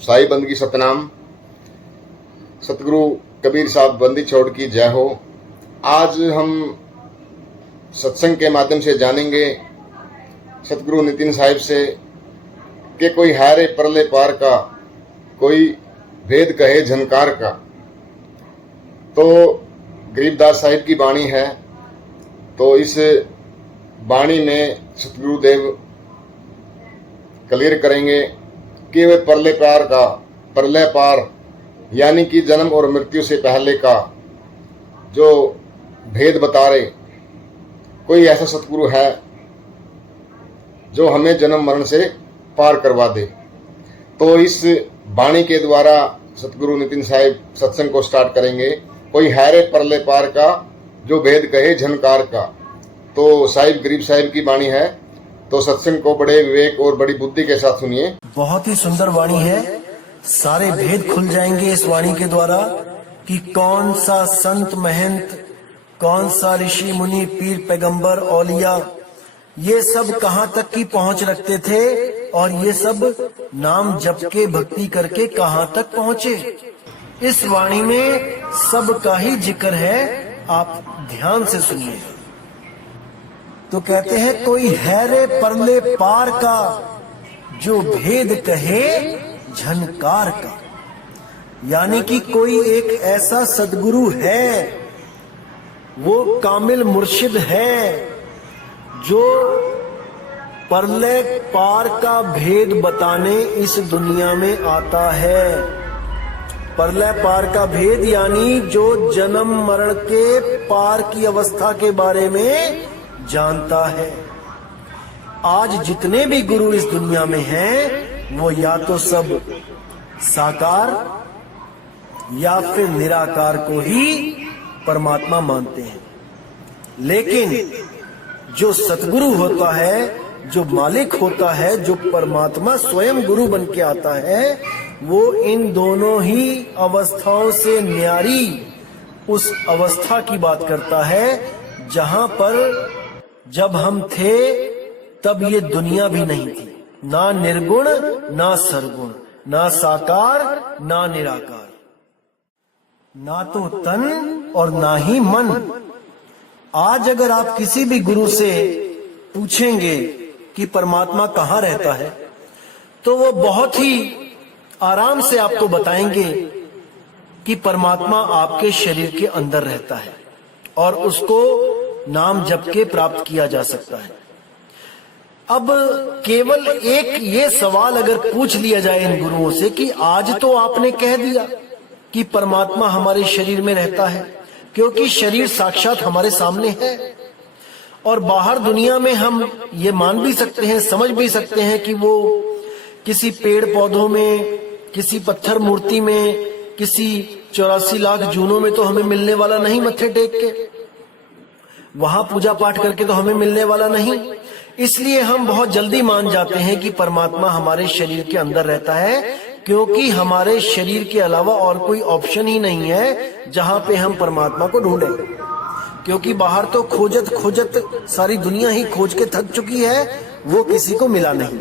साई बंदगी सतनाम। सतगुरु कबीर साहब बंदी छोड़ की जय हो। आज हम सत्संग के माध्यम से जानेंगे सतगुरु नितिन साहिब से कि कोई हारे परले पार का, कोई भेद कहे झनकार का। तो गरीबदास साहिब की वाणी है, तो इस वाणी में सतगुरुदेव क्लियर करेंगे कि वे परले पार का, परले पार यानी कि जन्म और मृत्यु से पहले का जो भेद बता रहे, कोई ऐसा सतगुरु है जो हमें जन्म मरण से पार करवा दे। तो इस वाणी के द्वारा सतगुरु नितिन साहिब सत्संग को स्टार्ट करेंगे। कोई हैरे परले पार का, जो भेद कहे झनकार का। तो साहिब गरीब साहिब की वाणी है, तो सत्संग को बड़े विवेक और बड़ी बुद्धि के साथ सुनिए। बहुत ही सुंदर वाणी है। सारे भेद खुल जाएंगे इस वाणी के द्वारा कि कौन सा संत महंत, कौन सा ऋषि मुनि, पीर पैगंबर, औलिया, ये सब कहाँ तक की पहुंच रखते थे और ये सब नाम जप के भक्ति करके कहाँ तक पहुंचे। इस वाणी में सबका ही जिक्र है, आप ध्यान से सुनिए। तो कहते हैं कोई हैरे परले पार का, जो भेद कहे झनकार का। यानी कि कोई एक ऐसा सदगुरु है, वो कामिल मुर्शिद है, जो परले पार का भेद बताने इस दुनिया में आता है। परले पार का भेद यानी जो जन्म मरण के पार की अवस्था के बारे में जानता है। आज जितने भी गुरु इस दुनिया में हैं, वो या तो सब साकार या फिर निराकार को ही परमात्मा मानते हैं। लेकिन जो सतगुरु होता है, जो मालिक होता है, जो परमात्मा स्वयं गुरु बन के आता है, वो इन दोनों ही अवस्थाओं से न्यारी उस अवस्था की बात करता है जहां पर जब हम थे तब ये दुनिया भी नहीं थी। ना निर्गुण ना सरगुण, ना साकार ना निराकार, ना तो तन और ना ही मन। आज अगर आप किसी भी गुरु से पूछेंगे कि परमात्मा कहाँ रहता है, तो वो बहुत ही आराम से आपको बताएंगे कि परमात्मा आपके शरीर के अंदर रहता है और उसको नाम जप के प्राप्त किया जा सकता है। अब केवल एक ये सवाल अगर पूछ लिया जाए इन गुरुओं से कि आज तो आपने कह दिया कि परमात्मा हमारे शरीर में रहता है, क्योंकि शरीर साक्षात हमारे सामने है और बाहर दुनिया में हम ये मान भी सकते हैं, समझ भी सकते हैं कि वो किसी पेड़ पौधों में, किसी पत्थर मूर्ति में, किसी 84 लाख जूनों में तो हमें मिलने वाला नहीं, मत्थे टेक के वहां पूजा पाठ करके तो हमें मिलने वाला नहीं। इसलिए हम बहुत जल्दी मान जाते हैं कि परमात्मा हमारे शरीर के अंदर रहता है, क्योंकि हमारे शरीर के अलावा और कोई ऑप्शन ही नहीं है जहां पे हम परमात्मा को ढूंढें। क्योंकि बाहर तो खोजत खोजत सारी दुनिया ही खोज के थक चुकी है, वो किसी को मिला नहीं।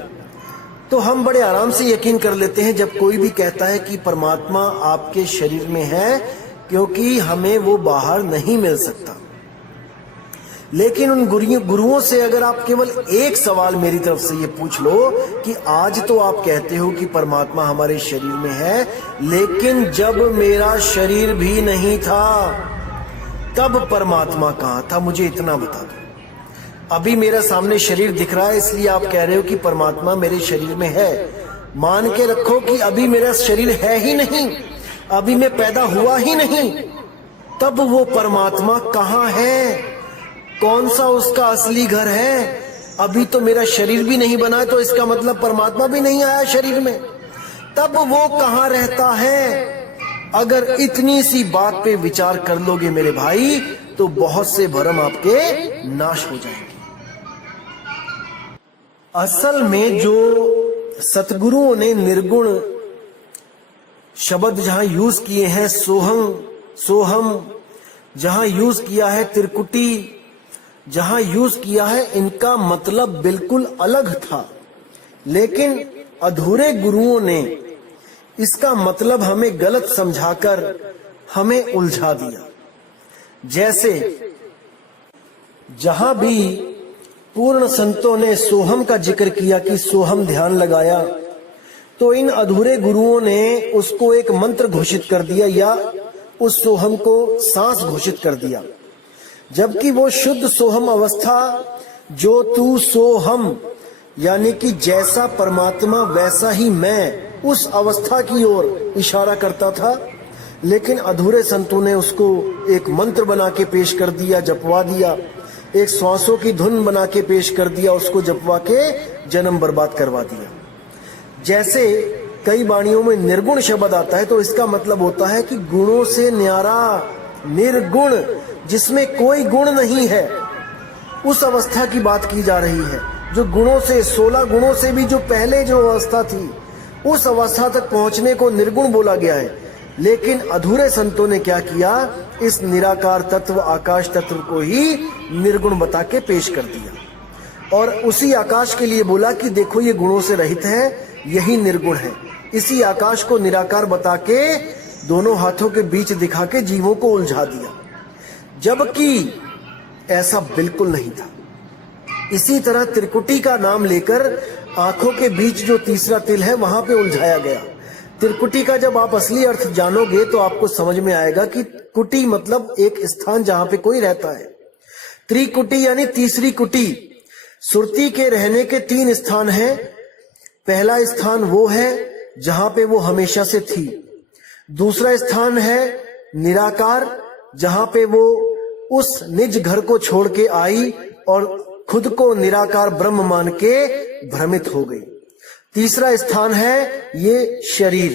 तो हम बड़े आराम से यकीन कर लेते हैं जब कोई भी कहता है कि परमात्मा आपके शरीर में है, क्योंकि हमें वो बाहर नहीं मिल सकता। लेकिन उन गुरुओं से अगर आप केवल एक सवाल मेरी तरफ से ये पूछ लो कि आज तो आप कहते हो कि परमात्मा हमारे शरीर में है, लेकिन जब मेरा शरीर भी नहीं था तब परमात्मा कहाँ था, मुझे इतना बता दो। अभी मेरे सामने शरीर दिख रहा है, इसलिए आप कह रहे हो कि परमात्मा मेरे शरीर में है। मान के रखो कि अभी मेरा शरीर है ही नहीं, अभी मैं पैदा हुआ ही नहीं, तब वो परमात्मा कहाँ है, कौन सा उसका असली घर है। अभी तो मेरा शरीर भी नहीं बना है, तो इसका मतलब परमात्मा भी नहीं आया शरीर में, तब वो कहाँ रहता है। अगर इतनी सी बात पे विचार कर लोगे मेरे भाई, तो बहुत से भरम आपके नाश हो जाएंगे। असल में जो सतगुरुओं ने निर्गुण शब्द जहां यूज किए हैं, सोहम सोहम जहां यूज किया है, त्रिकुटी जहां यूज किया है, इनका मतलब बिल्कुल अलग था। लेकिन अधूरे गुरुओं ने इसका मतलब हमें गलत समझाकर हमें उलझा दिया। जैसे जहां भी पूर्ण संतों ने सोहम का जिक्र किया कि सोहम ध्यान लगाया, तो इन अधूरे गुरुओं ने उसको एक मंत्र घोषित कर दिया या उस सोहम को सांस घोषित कर दिया, जबकि वो शुद्ध सोहम अवस्था जो तू सोहम यानी कि जैसा परमात्मा वैसा ही मैं, उस अवस्था की ओर इशारा करता था। लेकिन अधूरे संतों ने उसको एक मंत्र बना के पेश कर दिया, जपवा दिया, एक श्वासों की धुन बना के पेश कर दिया, उसको जपवा के जन्म बर्बाद करवा दिया। जैसे कई वाणियों में निर्गुण शब्द आता है तो इसका मतलब होता है कि गुणों से न्यारा, निर्गुण, जिसमें कोई गुण नहीं है, उस अवस्था की बात की जा रही है। जो गुणों से, 16 गुणों से भी जो पहले जो अवस्था थी, उस अवस्था तक पहुंचने को निर्गुण बोला गया है। लेकिन अधूरे संतों ने क्या किया, इस निराकार तत्व आकाश तत्व को ही निर्गुण बता के पेश कर दिया और उसी आकाश के लिए बोला कि देखो ये गुणों से रहित है, यही निर्गुण है। इसी आकाश को निराकार बता के दोनों हाथों के बीच दिखा के जीवों को उलझा दिया, जबकि ऐसा बिल्कुल नहीं था। इसी तरह त्रिकुटी का नाम लेकर आंखों के बीच जो तीसरा तिल है वहां पे उलझाया गया। त्रिकुटी का जब आप असली अर्थ जानोगे तो आपको समझ में आएगा कि कुटी मतलब एक स्थान जहां पे कोई रहता है। त्रिकुटी यानी तीसरी कुटी। सुरती के रहने के 3 स्थान हैं। पहला स्थान वो है जहां पे वो हमेशा से थी। दूसरा स्थान है निराकार, जहां पे वो उस निज घर को छोड़ के आई और खुद को निराकार ब्रह्म मान के भ्रमित हो गई। तीसरा स्थान है ये शरीर,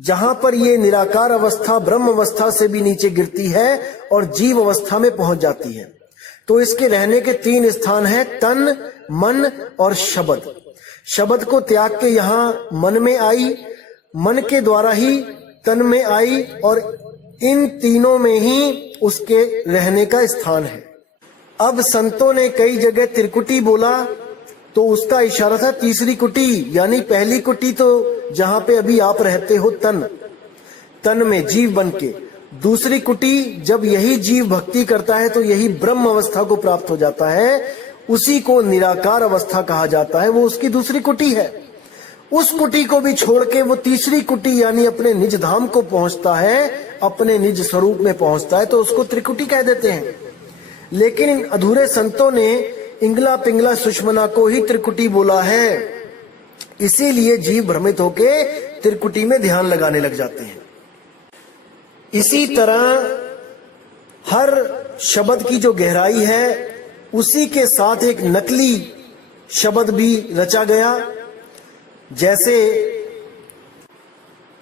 जहां पर ये निराकार अवस्था ब्रह्म अवस्था से भी नीचे गिरती है और जीव अवस्था में पहुंच जाती है। तो इसके रहने के 3 स्थान हैं, तन, मन और शब्द। शब्द को त्याग के यहां मन में आई, मन के द्वारा ही तन में आई और इन तीनों में ही उसके रहने का स्थान है। अब संतों ने कई जगह त्रिकुटी बोला तो उसका इशारा था तीसरी कुटी, यानी पहली कुटी तो जहां पे अभी आप रहते हो तन में जीव बन के। दूसरी कुटी जब यही जीव भक्ति करता है तो यही ब्रह्म अवस्था को प्राप्त हो जाता है, उसी को निराकार अवस्था कहा जाता है, वो उसकी दूसरी कुटी है। उस कुटी को भी छोड़ के वो तीसरी कुटी यानी अपने निज धाम को पहुंचता है, अपने निज स्वरूप में पहुंचता है, तो उसको त्रिकुटी कह देते हैं। लेकिन इन अधूरे संतों ने इंगला पिंगला सुषमना को ही त्रिकुटी बोला है, इसीलिए जीव भ्रमित होके त्रिकुटी में ध्यान लगाने लग जाते हैं। इसी तरह हर शब्द की जो गहराई है उसी के साथ एक नकली शब्द भी रचा गया। जैसे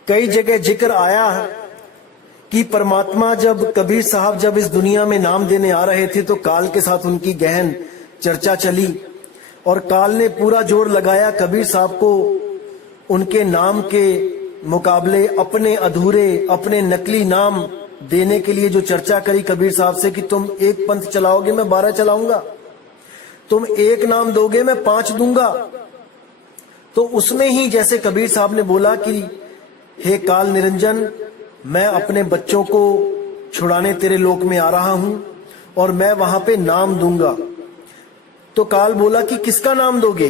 कई जगह जिक्र आया कि परमात्मा जब कबीर साहब जब इस दुनिया में नाम देने आ रहे थे तो काल के साथ उनकी गहन चर्चा चली और काल ने पूरा जोर लगाया कबीर साहब को उनके नाम के मुकाबले अपने अधूरे, अपने नकली नाम देने के लिए जो चर्चा करी कबीर साहब से कि तुम एक पंथ चलाओगे मैं 12 चलाऊंगा, तुम एक नाम दोगे मैं 5 दूंगा। तो उसमें ही जैसे कबीर साहब ने बोला कि हे काल निरंजन, मैं अपने बच्चों को छुड़ाने तेरे लोक में आ रहा हूं और मैं वहां पे नाम दूंगा। तो काल बोला कि किसका नाम दोगे?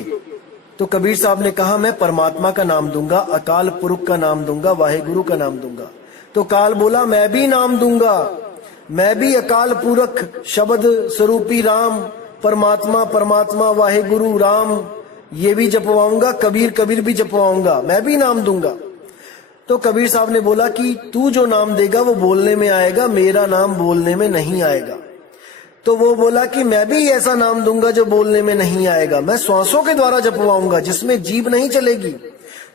तो कबीर साहब ने कहा मैं परमात्मा का नाम दूंगा, अकाल पुरुष का नाम दूंगा, वाहेगुरु का नाम दूंगा। तो काल बोला मैं भी नाम दूंगा, मैं भी अकाल पुरख शब्द स्वरूपी राम, परमात्मा परमात्मा वाहेगुरु राम, ये भी जपवाऊंगा, कबीर कबीर भी जपवाऊंगा, मैं भी नाम दूंगा। तो कबीर साहब ने बोला कि तू जो नाम देगा वो बोलने में आएगा, मेरा नाम बोलने में नहीं आएगा। तो वो बोला कि मैं भी ऐसा नाम दूंगा जो बोलने में नहीं आएगा, मैं श्वासों के द्वारा जपवाऊंगा जिसमें जीभ नहीं चलेगी,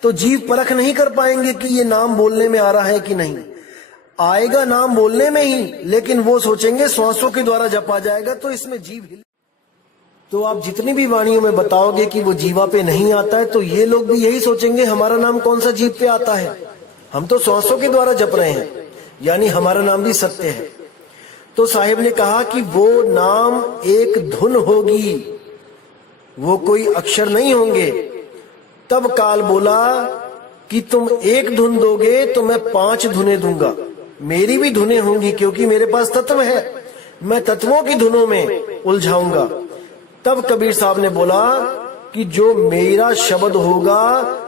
तो जीभ परख नहीं कर पाएंगे कि ये नाम बोलने में आ रहा है कि नहीं। आएगा नाम बोलने में ही, लेकिन वो सोचेंगे श्वासों के द्वारा जपा जाएगा तो इसमें जीभ हिल। तो आप जितनी भी वाणियों में बताओगे कि वो जीवा पे नहीं आता है तो ये लोग भी यही सोचेंगे हमारा नाम कौन सा जीभ पे आता है, हम तो श्वासों के द्वारा जप रहे हैं, यानी हमारा नाम भी सत्य है। तो साहिब ने कहा कि वो नाम एक धुन होगी, वो कोई अक्षर नहीं होंगे। तब काल बोला कि तुम एक धुन दोगे तो मैं 5 धुनें दूंगा। मेरी भी धुनें होंगी क्योंकि मेरे पास तत्व है, मैं तत्वों की धुनों में उलझाऊंगा। तब कबीर साहब ने बोला कि जो मेरा शब्द होगा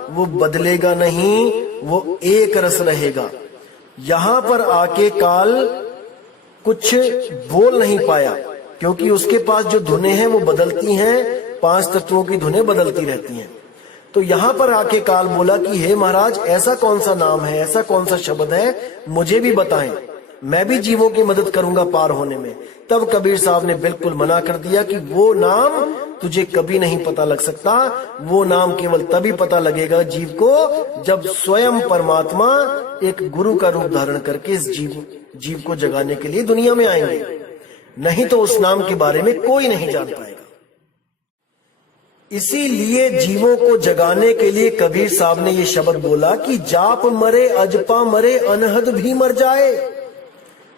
वो बदलेगा नहीं, वो एक रस रहेगा। यहां पर आके काल कुछ बोल नहीं पाया क्योंकि उसके पास जो धुनें हैं वो बदलती हैं, 5 तत्वों की धुनें बदलती रहती हैं। तो यहां पर आके काल बोला कि हे महाराज, ऐसा कौन सा नाम है, ऐसा कौन सा शब्द है, मुझे भी बताएं, मैं भी जीवों की मदद करूंगा पार होने में। तब कबीर साहब ने बिल्कुल मना कर दिया कि वो नाम तुझे कभी नहीं पता लग सकता। वो नाम केवल तभी पता लगेगा जीव को जब स्वयं परमात्मा एक गुरु का रूप धारण करके इस जीव को जगाने के लिए दुनिया में आएंगे, नहीं तो उस नाम के बारे में कोई नहीं जान पाएगा। इसीलिए जीवों को जगाने के लिए कबीर साहब ने ये शब्द बोला कि जाप मरे अजपा मरे अनहद भी मर जाए,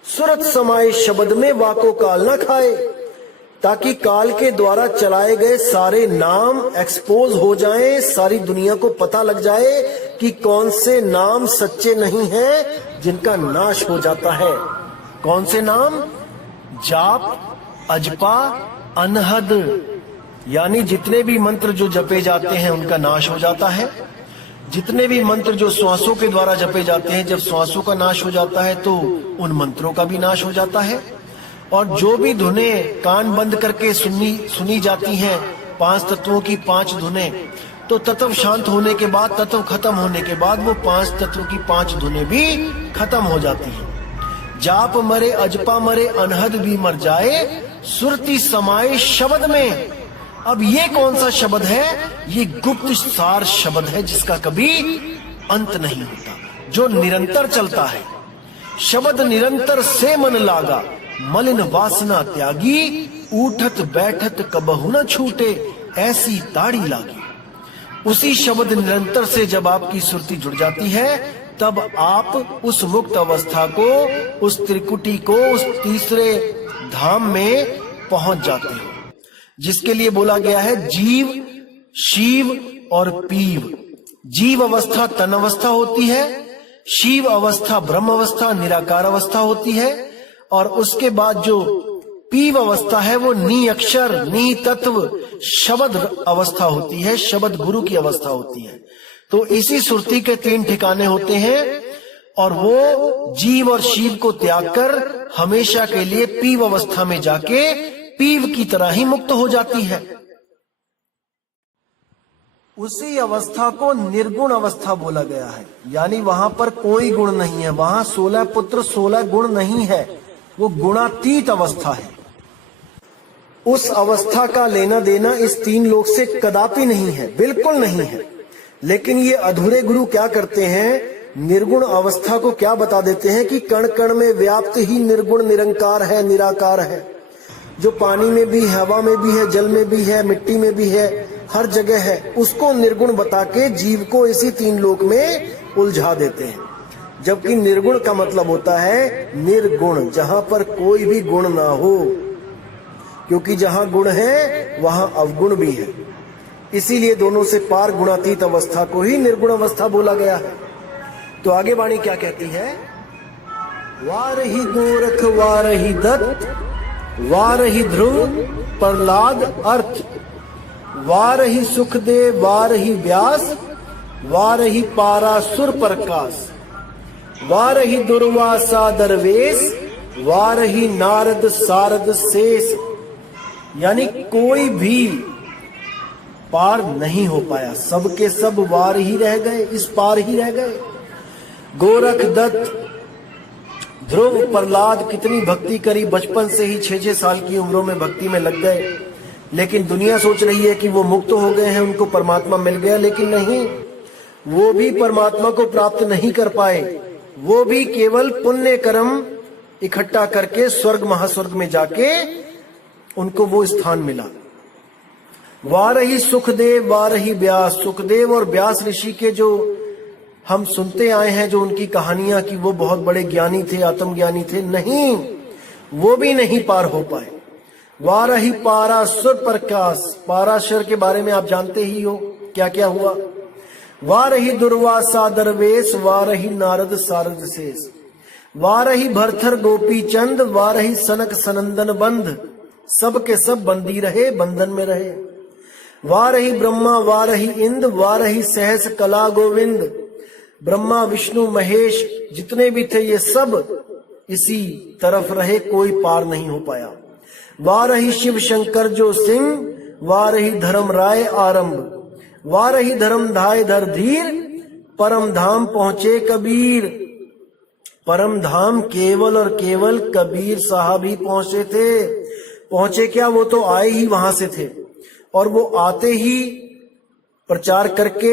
सुरत समाये शब्द में वाको काल न खाए, ताकि काल के द्वारा चलाए गए सारे नाम एक्सपोज हो जाएं, सारी दुनिया को पता लग जाए कि कौन से नाम सच्चे नहीं हैं जिनका नाश हो जाता है। कौन से नाम? जाप, अजपा, अनहद, यानी जितने भी मंत्र जो जपे जाते हैं उनका नाश हो जाता है। जितने भी मंत्र जो श्वासों के द्वारा जपे जाते हैं, जब श्वासों का नाश हो जाता है तो उन मंत्रों का भी नाश हो जाता है। और जो भी धुनें कान बंद करके सुनी जाती हैं, 5 तत्वों की 5 धुनें, तो तत्व शांत होने के बाद, तत्व खत्म होने के बाद वो 5 तत्वों की 5 धुनें भी खत्म हो जाती हैं। जाप मरे अजपा मरे अनहद भी मर जाए, सुरती समाये शब्द में। अब ये कौन सा शब्द है? ये गुप्त सार शब्द है जिसका कभी अंत नहीं होता, जो निरंतर चलता है। शब्द निरंतर से मन लागा, मलिन वासना त्यागी, उठत बैठत कबहु न छूटे, ऐसी ताड़ी लागी। उसी शब्द निरंतर से जब आपकी सुरती जुड़ जाती है, तब आप उस मुक्त अवस्था को, उस त्रिकुटी को, उस तीसरे धाम में पहुंच जाते हो, जिसके लिए बोला गया है जीव, शिव और पीव। जीव अवस्था तन अवस्था होती है, शिव अवस्था ब्रह्म अवस्था निराकार अवस्था होती है, और उसके बाद जो पीव अवस्था है वो नी अक्षर नी तत्व शब्द अवस्था होती है, शब्द गुरु की अवस्था होती है। तो इसी सुरती के 3 ठिकाने होते हैं और वो जीव और शिव को त्याग कर हमेशा के लिए पीव अवस्था में जाके पीव की तरह ही मुक्त हो जाती है। उसी अवस्था को निर्गुण अवस्था बोला गया है, यानी वहां पर कोई गुण नहीं है, वहां 16 पुत्र 16 गुण नहीं है, वो गुणातीत अवस्था है। उस अवस्था का लेना देना इस 3 लोक से कदापि नहीं है, बिल्कुल नहीं है। लेकिन ये अधूरे गुरु क्या करते हैं, निर्गुण अवस्था को क्या बता देते हैं कि कण कण में व्याप्त ही निर्गुण निरंकार है, निराकार है, जो पानी में भी, हवा में भी है, जल में भी है, मिट्टी में भी है, हर जगह है, उसको निर्गुण बता के जीव को इसी 3 लोक में उलझा देते हैं। जबकि निर्गुण का मतलब होता है निर्गुण, जहां पर कोई भी गुण ना हो, क्योंकि जहां गुण है वहां अवगुण भी है। इसीलिए दोनों से पार गुणातीत अवस्था को ही निर्गुण अवस्था बोला गया है। तो आगे वाणी क्या कहती है, वारहि गोरख वारहि दत्त वारहि ध्रुव प्रहलाद अर्थ, वारहि सुखदेव वारहि व्यास वारहि पारासुर प्रकाश, वारहि दुर्वासा दरवेश वारहि नारद सारद शेष। यानी कोई भी पार नहीं हो पाया, सबके सब वार ही रह गए, इस पार ही रह गए। गोरख दत्त ध्रुव प्रहलाद कितनी भक्ति करी, बचपन से ही 6-6 साल की उम्रों में भक्ति में लग गए, लेकिन दुनिया सोच रही है कि वो मुक्त हो गए हैं, उनको परमात्मा मिल गया, लेकिन नहीं, वो भी परमात्मा को प्राप्त नहीं कर पाए। वो भी केवल पुण्य कर्म इकट्ठा करके स्वर्ग महास्वर्ग में जाके उनको वो स्थान मिला। वारही सुखदेव वारही व्यास, सुखदेव और व्यास ऋषि के जो हम सुनते आए हैं, जो उनकी कहानियां कि वो बहुत बड़े ज्ञानी थे, आत्मज्ञानी थे, नहीं, वो भी नहीं पार हो पाए। वारही पारासुर प्रकाश, पाराशर के बारे में आप जानते ही हो क्या क्या हुआ। वारहि दुर्वासा दरवेश, वारहि नारद सारद शेष, वारहि भरथर गोपी चंद, वारहि सनक सनंदन बंध, सब के सब बंदी रहे, बंधन में रहे। वारहि ब्रह्मा वारहि इंद, वारहि सहस कला गोविंद, ब्रह्मा विष्णु महेश जितने भी थे ये सब इसी तरफ रहे, कोई पार नहीं हो पाया। वारहि शिव शंकर जो सिंह, वारहि धर्म राय आरंभ, वारहि धर्म धाय धर धीर, परम धाम पहुंचे कबीर। परम धाम केवल और केवल कबीर साहब ही पहुंचे थे। पहुंचे क्या, वो तो आए ही वहां से थे, और वो आते ही प्रचार करके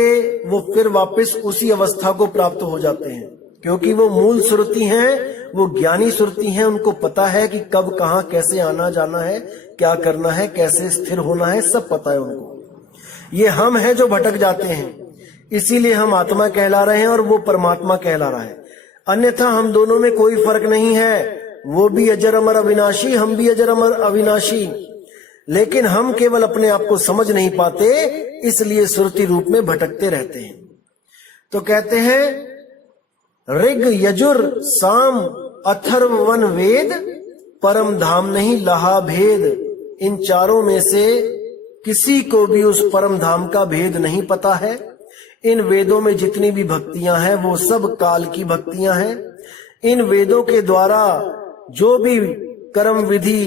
वो फिर वापस उसी अवस्था को प्राप्त हो जाते हैं, क्योंकि वो मूल सुरती हैं, वो ज्ञानी सुरती हैं। उनको पता है कि कब कहाँ कैसे आना जाना है, क्या करना है, कैसे स्थिर होना है, सब पता है उनको। ये हम हैं जो भटक जाते हैं, इसीलिए हम आत्मा कहला रहे हैं और वो परमात्मा कहला रहा है। अन्यथा हम दोनों में कोई फर्क नहीं है। वो भी अजर अमर अविनाशी, हम भी अजर अमर अविनाशी, लेकिन हम केवल अपने आप को समझ नहीं पाते, इसलिए सुरती रूप में भटकते रहते हैं। तो कहते हैं ऋग यजुर साम अथर्ववन वेद, परम धाम नहीं लहा भेद। इन चारों में से किसी को भी उस परम धाम का भेद नहीं पता है। इन वेदों में जितनी भी भक्तियां हैं वो सब काल की भक्तियां हैं। इन वेदों के द्वारा जो भी कर्म विधि,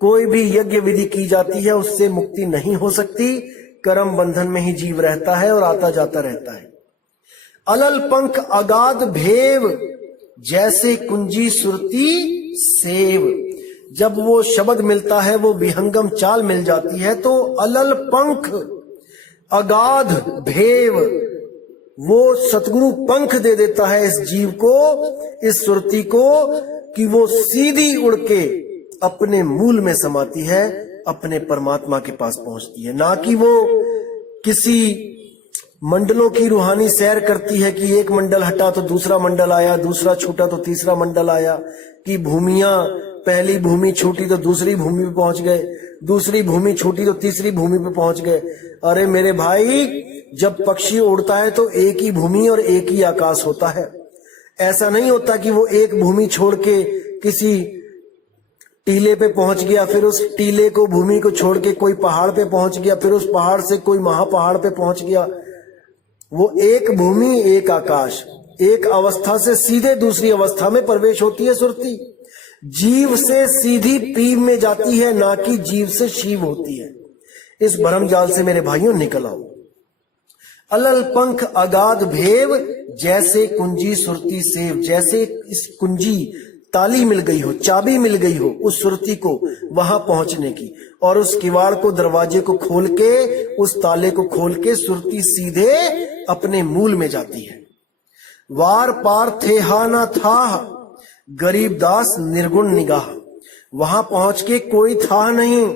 कोई भी यज्ञ विधि की जाती है, उससे मुक्ति नहीं हो सकती। कर्म बंधन में ही जीव रहता है और आता जाता रहता है। अलल पंख अगाध भेव, जैसे कुंजी सुरती सेव। जब वो शब्द मिलता है, वो विहंगम चाल मिल जाती है, तो अलल पंख अगाध भेव, वो सतगुरु पंख दे देता है इस जीव को, इस सुरती को, कि वो सीधी उड़ के अपने मूल में समाती है, अपने परमात्मा के पास पहुंचती है। ना कि वो किसी मंडलों की रूहानी सैर करती है कि एक मंडल हटा तो दूसरा मंडल आया, दूसरा छूटा तो तीसरा मंडल आया, कि भूमियां, पहली भूमि छूटी तो दूसरी भूमि पे पहुंच गए, दूसरी भूमि छूटी तो तीसरी भूमि पे पहुंच गए। अरे मेरे भाई, जब पक्षी उड़ता है तो एक ही भूमि और एक ही आकाश होता है। ऐसा नहीं होता कि वो एक भूमि छोड़ के किसी टीले पे पहुंच गया, फिर उस टीले को, भूमि को छोड़ के कोई पहाड़ पे पहुंच गया, फिर उस पहाड़ से कोई महापहाड़ पे पहुंच गया। वो एक भूमि एक आकाश, एक अवस्था से सीधे दूसरी अवस्था में प्रवेश होती है सुरती। जीव से सीधी पीव में जाती है, ना कि जीव से शिव होती है। इस भरम जाल से मेरे भाइयों निकल आओ। अलल पंख अगाध भेव, जैसे कुंजी सुरती सेव। जैसे इस कुंजी, ताली मिल गई हो, चाबी मिल गई हो उस सुरती को वहां पहुंचने की, और उस किवाड़ को, दरवाजे को खोल के, उस ताले को खोल के सुरती सीधे अपने मूल में जाती है। वार पार थे हा ना था, गरीबदास निर्गुण निगाह। वहां पहुंच के कोई था नहीं,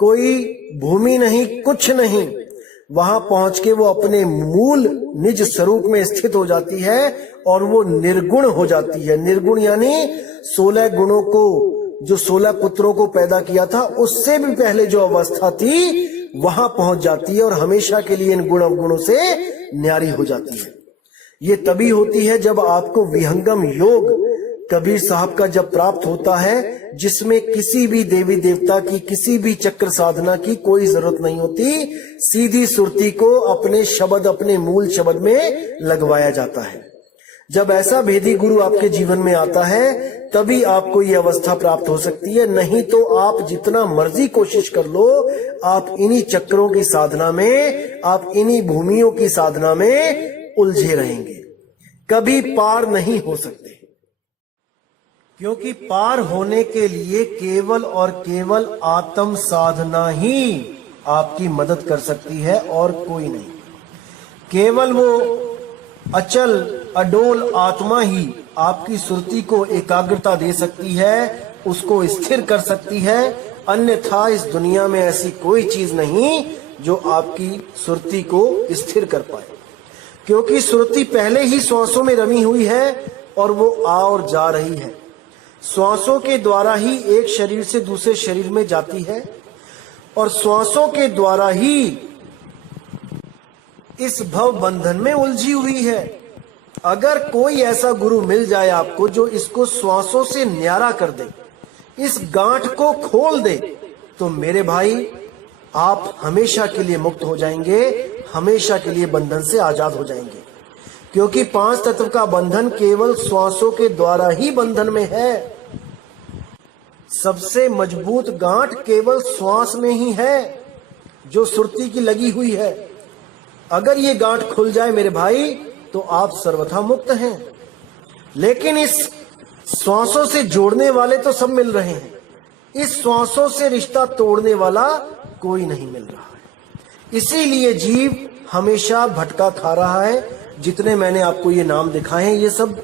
कोई भूमि नहीं, कुछ नहीं। वहां पहुंच के वो अपने मूल निज स्वरूप में स्थित हो जाती है और वो निर्गुण हो जाती है। निर्गुण यानी 16 गुणों को, जो 16 पुत्रों को पैदा किया था, उससे भी पहले जो अवस्था थी वहां पहुंच जाती है और हमेशा के लिए इन गुण अवगुणों से न्यारी हो जाती है। ये तभी होती है जब आपको विहंगम योग कबीर साहब का जब प्राप्त होता है, जिसमें किसी भी देवी देवता की, किसी भी चक्र साधना की कोई जरूरत नहीं होती। सीधी सुरती को अपने शब्द, अपने मूल शब्द में लगवाया जाता है। जब ऐसा भेदी गुरु आपके जीवन में आता है, तभी आपको ये अवस्था प्राप्त हो सकती है। नहीं तो आप जितना मर्जी कोशिश कर लो, आप इन्हीं चक्रों की साधना में, आप इन्हीं भूमियों की साधना में उलझे रहेंगे, कभी पार नहीं हो सकते। क्योंकि पार होने के लिए केवल और केवल आत्म साधना ही आपकी मदद कर सकती है और कोई नहीं। केवल वो अचल अडोल आत्मा ही आपकी सुरती को एकाग्रता दे सकती है, उसको स्थिर कर सकती है। अन्यथा इस दुनिया में ऐसी कोई चीज नहीं जो आपकी सुरती को स्थिर कर पाए, क्योंकि सुरती पहले ही श्वासों में रमी हुई है और वो आ और जा रही है। श्वासों के द्वारा ही एक शरीर से दूसरे शरीर में जाती है और श्वासों के द्वारा ही इस भव बंधन में उलझी हुई है। अगर कोई ऐसा गुरु मिल जाए आपको जो इसको श्वासों से न्यारा कर दे, इस गांठ को खोल दे, तो मेरे भाई आप हमेशा के लिए मुक्त हो जाएंगे, हमेशा के लिए बंधन से आजाद हो जाएंगे। क्योंकि पांच तत्व का बंधन केवल श्वासों के द्वारा ही बंधन में है। सबसे मजबूत गांठ केवल श्वास में ही है जो सुरती की लगी हुई है। अगर ये गांठ खुल जाए मेरे भाई तो आप सर्वथा मुक्त हैं। लेकिन इस श्वासों से जोड़ने वाले तो सब मिल रहे हैं, इस श्वासों से रिश्ता तोड़ने वाला कोई नहीं मिल रहा है। इसीलिए जीव हमेशा भटका खा रहा है। जितने मैंने आपको ये नाम दिखाए हैं ये सब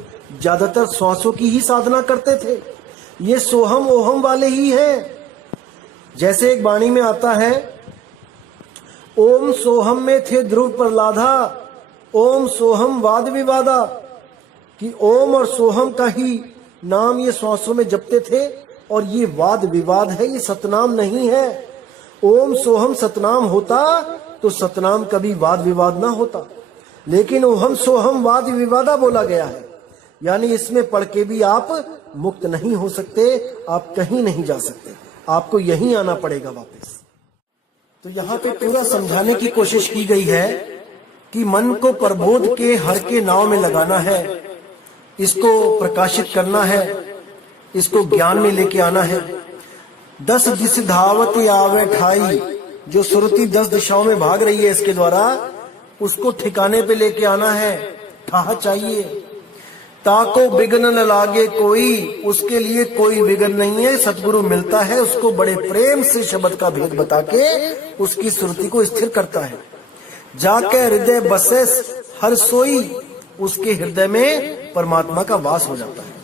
ज्यादातर श्वासों की ही साधना करते थे। ये सोहम ओहम वाले ही हैं। जैसे एक वाणी में आता है, ओम सोहम में थे ध्रुव प्रहलादा, ओम सोहम वाद विवादा, कि ओम और सोहम का ही नाम ये श्वासों में जपते थे। और ये वाद विवाद है, ये सतनाम नहीं है। ओम सोहम सतनाम होता तो सतनाम कभी वाद विवाद ना होता, लेकिन ओहम सोहम वाद विवादा बोला गया है। यानी इसमें पढ़ के भी आप मुक्त नहीं हो सकते, आप कहीं नहीं जा सकते, आपको यहीं आना पड़ेगा वापस। तो यहाँ पे पूरा समझाने की कोशिश की गई है कि मन को प्रबोध के हर के नाव में लगाना है, इसको प्रकाशित करना है, इसको ज्ञान में लेके आना है। 10 दिश धावत आवे ठाई, जो सुरती 10 दिशाओं में भाग रही है इसके द्वारा, उसको ठिकाने पे लेके आना है। ठाह चाहिए, ताको बिघ्न न लागे कोई, उसके लिए कोई विघ्न नहीं है। सतगुरु मिलता है, उसको बड़े प्रेम से शब्द का भेद बता के उसकी सुरती को स्थिर करता है। जाके हृदय बसे हर सोई, उसके हृदय में परमात्मा का वास हो जाता है।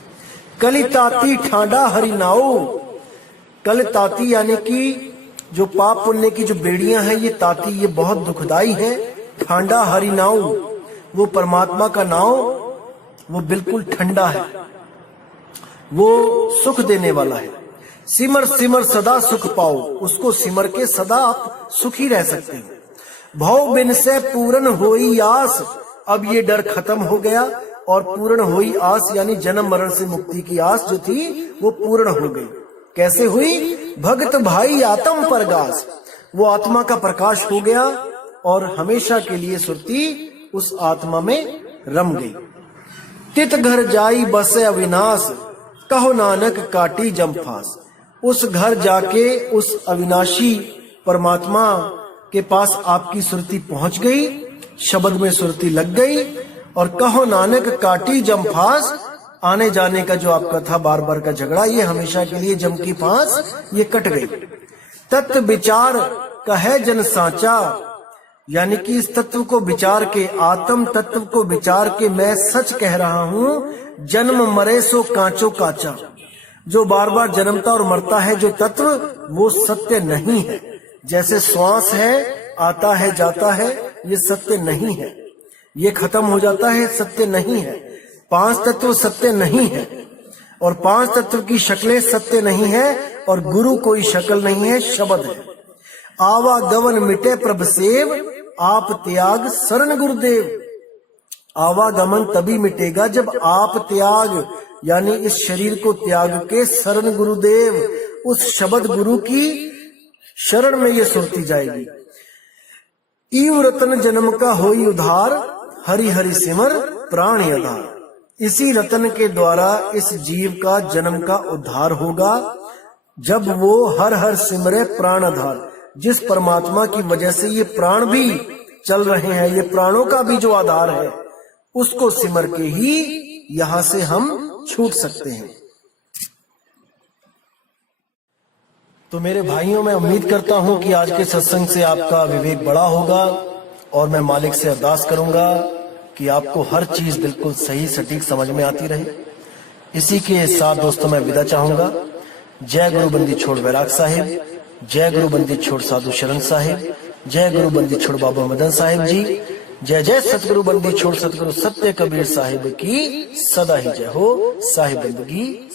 कली ताती ठाडा हरि नाऊ, कल ताती यानी कि जो पाप पुण्य की जो बेड़ियां हैं, ये ताती, ये बहुत दुखदाई है। ठांडा हरि नाऊ, वो परमात्मा का नाव, वो बिल्कुल ठंडा है, वो सुख देने वाला है। सिमर सिमर सदा सुख पाओ, उसको सिमर के सदा आप सुखी रह सकते हैं। भव बिन से पूर्ण होई आस, अब ये डर खत्म हो गया और पूर्ण होई आस यानी जन्म मरण से मुक्ति की आस जो थी वो पूर्ण हो गई। कैसे हुई? भगत भाई आत्म परगास, वो आत्मा का प्रकाश हो गया और हमेशा के लिए सुरती उस आत्मा में रम गई। तित घर जाई बसे अविनाश, कहो नानक काटी जमफास, उस घर जाके उस अविनाशी परमात्मा के पास आपकी सुरती पहुंच गई, शब्द में सुरती लग गई और कहो नानक काटी जमफास, आने जाने का जो आपका था बार बार का झगड़ा, ये हमेशा के लिए जम की फांस ये कट गई। तत्व विचार कहे जन साचा, यानी कि इस तत्व को विचार के, आत्म तत्व को विचार के मैं सच कह रहा हूं। जन्म मरे सो कांचो काचा, जो बार बार जन्मता और मरता है जो तत्व, वो सत्य नहीं है। जैसे श्वास है, आता है जाता है, ये सत्य नहीं है। ये खत्म हो जाता है, सत्य नहीं है। 5 तत्व सत्य नहीं है और 5 तत्व की शक्लें सत्य नहीं है और गुरु कोई शक्ल नहीं है, शब्द है। आवागमन मिटे प्रभ सेव, आप त्याग शरण गुरुदेव। आवागमन तभी मिटेगा जब आप त्याग यानी इस शरीर को त्याग के शरण गुरुदेव, उस शब्द गुरु की शरण में ये सुरती जाएगी। ईव रतन जन्म का होई उधार, हरि हरि सिमर प्राण आधार। इसी रतन के द्वारा इस जीव का जन्म का उद्धार होगा जब वो हर हर सिमरे प्राण आधार। जिस परमात्मा की वजह से ये प्राण भी चल रहे हैं, ये प्राणों का भी जो आधार है, उसको सिमर के ही यहां से हम छूट सकते हैं। तो मेरे भाइयों, मैं उम्मीद करता हूं कि आज के सत्संग से आपका विवेक बड़ा होगा और मैं मालिक से अरदास करूंगा कि आपको हर चीज बिल्कुल सही सटीक समझ में आती रहे। इसी के साथ दोस्तों मैं विदा चाहूंगा। जय गुरु बंदी छोड़ बैराग साहिब, जय गुरु बंदी छोड़ साधु शरण साहिब, जय गुरु बंदी छोड़ बाबा मदन साहिब जी, जय जय सतगुरु बंदी छोड़ सतगुरु सत्य कबीर साहिब की सदा ही जय हो। साहिब बंदगी